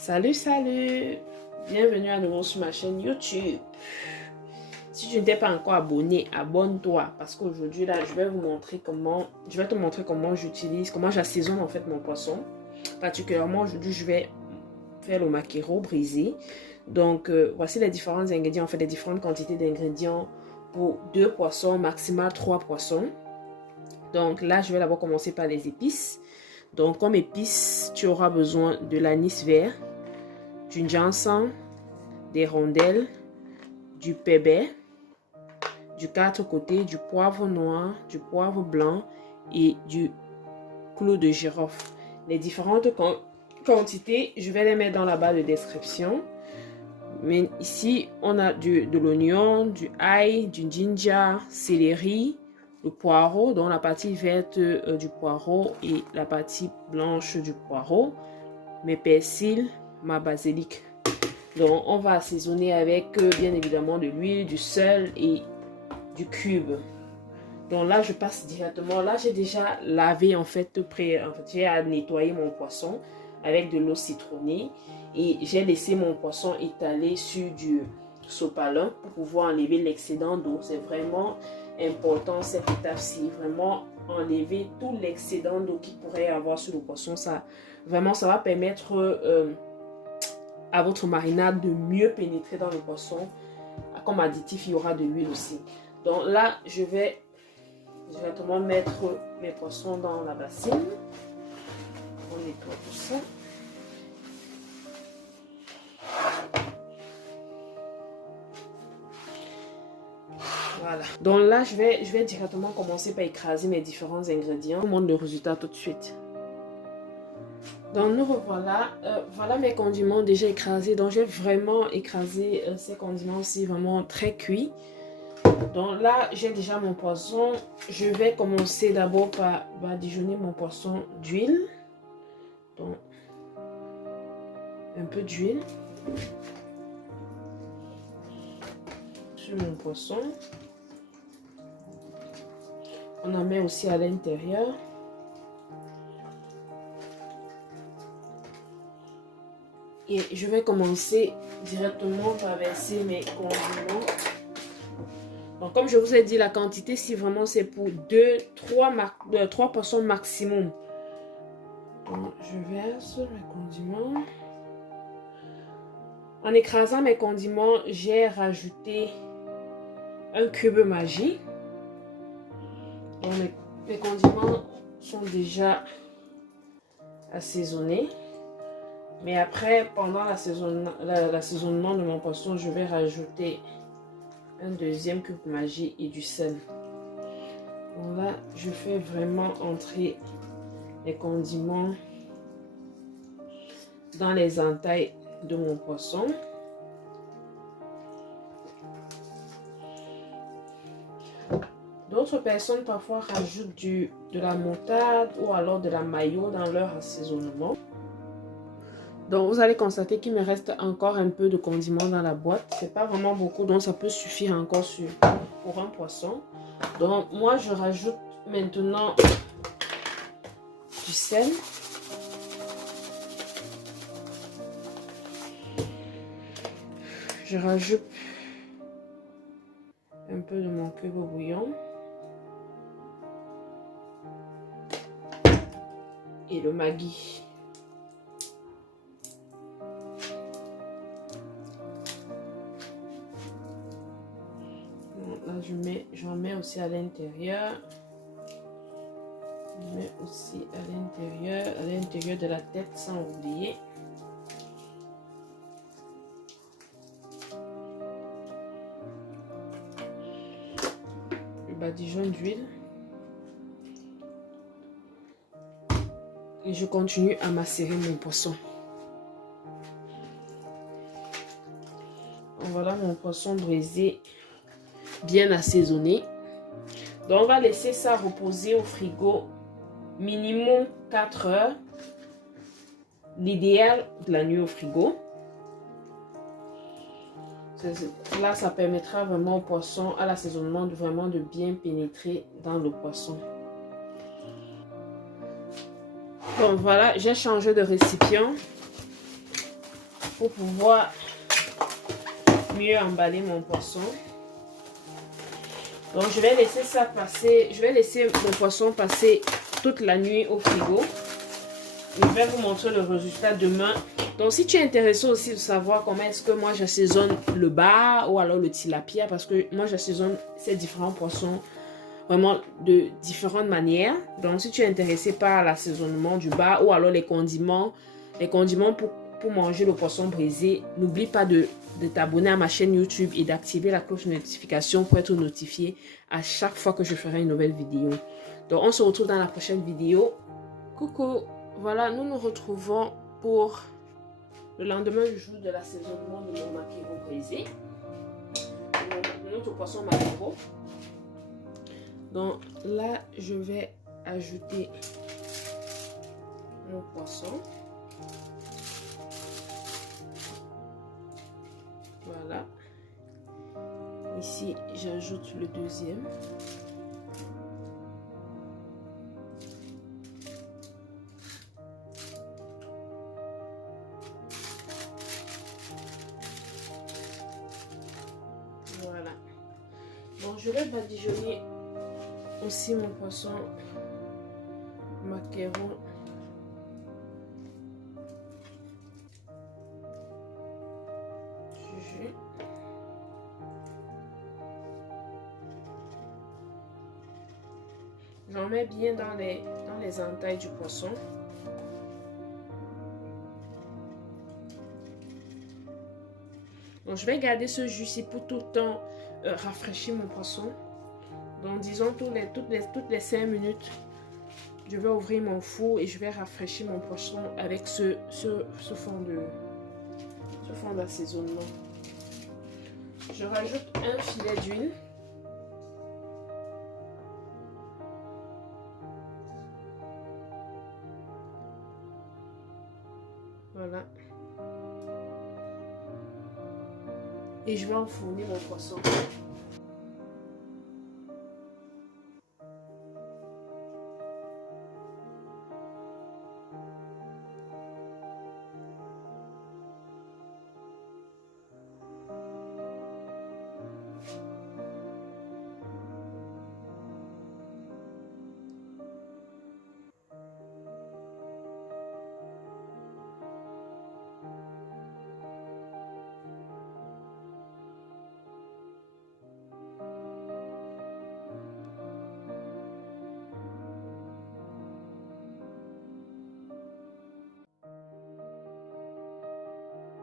Salut, salut! Bienvenue à nouveau sur ma chaîne YouTube. Si tu ne t'es pas encore abonné, abonne-toi parce qu'aujourd'hui là, je vais te montrer comment j'utilise, comment j'assaisonne en fait mon poisson. Particulièrement aujourd'hui, je vais faire le maquereau brisé. Donc, voici les différents ingrédients, en fait, les différentes quantités d'ingrédients pour 2 poissons, maximal 3 poissons. Donc là, je vais d'abord commencer par les épices. Donc, comme épices, tu auras besoin de l'anis vert, du ginseng, des rondelles, du pépé, du 4 côtés, du poivre noir, du poivre blanc et du clou de girofle. Les différentes quantités, je vais les mettre dans la barre de description. Mais ici, on a de l'oignon, du ail, du ginger, céleri, le poireau, donc la partie verte du poireau et la partie blanche du poireau, mes persils, ma basilic. Donc, on va assaisonner avec bien évidemment de l'huile, du sel et du cube. Donc là, je passe directement. Là, j'ai déjà lavé en fait, j'ai nettoyé mon poisson avec de l'eau citronnée et j'ai laissé mon poisson étalé sur du sopalin pour pouvoir enlever l'excédent d'eau. C'est vraiment important cette étape-ci, vraiment enlever tout l'excédent d'eau qu'il pourrait y avoir sur le poisson. Ça va permettre à votre marinade de mieux pénétrer dans le poisson. Comme additif, il y aura de l'huile aussi. Donc là, je vais directement mettre mes poissons dans la bassine. On nettoie tout ça. Voilà. Donc là, je vais directement commencer par écraser mes différents ingrédients. Je vous montre le résultat tout de suite. Donc nous revoilà. Voilà mes condiments déjà écrasés. Donc j'ai vraiment écrasé ces condiments aussi vraiment très cuits. Donc là, j'ai déjà mon poisson. Je vais commencer d'abord par badigeonner mon poisson d'huile. Donc, un peu d'huile sur mon poisson. On en met aussi à l'intérieur. Et je vais commencer directement par verser mes condiments. Donc, comme je vous ai dit, la quantité, si vraiment c'est pour 3 poissons maximum. Donc, je verse mes condiments. En écrasant mes condiments, j'ai rajouté un cube Maggi. Donc, mes condiments sont déjà assaisonnés. Mais après, pendant l'assaisonnement de mon poisson, je vais rajouter un deuxième cube Maggi et du sel. Donc là, je fais vraiment entrer les condiments dans les entailles de mon poisson. D'autres personnes parfois rajoutent de la moutarde ou alors de la mayo dans leur assaisonnement. Donc vous allez constater qu'il me reste encore un peu de condiments dans la boîte. C'est pas vraiment beaucoup, donc ça peut suffire encore pour un poisson. Donc moi je rajoute maintenant du sel. Je rajoute un peu de mon cube bouillon. Et le Maggi. Là, j'en mets aussi à l'intérieur. Je mets aussi à l'intérieur de la tête sans oublier. Je badigeonne d'huile. Et je continue à macérer mon poisson. Voilà mon poisson brisé, bien assaisonné. Donc on va laisser ça reposer au frigo minimum 4 heures. L'idéal de la nuit au frigo. Là, ça permettra vraiment au poisson, à l'assaisonnement, de bien pénétrer dans le poisson. Donc voilà, j'ai changé de récipient. pour pouvoir mieux emballer mon poisson. Donc je vais laisser ça passer, je vais laisser mon poisson passer toute la nuit au frigo. Je vais vous montrer le résultat demain. Donc si tu es intéressé aussi de savoir comment est-ce que moi j'assaisonne le bar ou alors le tilapia, parce que moi j'assaisonne ces différents poissons vraiment de différentes manières. Donc si tu es intéressé par l'assaisonnement du bar ou alors les condiments pour manger le poisson brisé, n'oublie pas de t'abonner à ma chaîne YouTube et d'activer la cloche de notification pour être notifié à chaque fois que je ferai une nouvelle vidéo. Donc on se retrouve dans la prochaine vidéo. Coucou, voilà, nous nous retrouvons pour le lendemain du jour de l'assaisonnement de mon maquereau brisé, de notre poisson maquereau. Donc là, je vais ajouter mon poisson. Voilà. Ici, j'ajoute le deuxième. Voilà. Bon, je vais badigeonner aussi mon poisson maquereau. J'en mets bien dans les entailles du poisson. Donc je vais garder ce jus-ci pour tout le temps rafraîchir mon poisson. Donc disons toutes les 5 minutes, je vais ouvrir mon four et je vais rafraîchir mon poisson avec ce fond d'assaisonnement. Je rajoute un filet d'huile. Voilà. Et je vais enfourner mon poisson.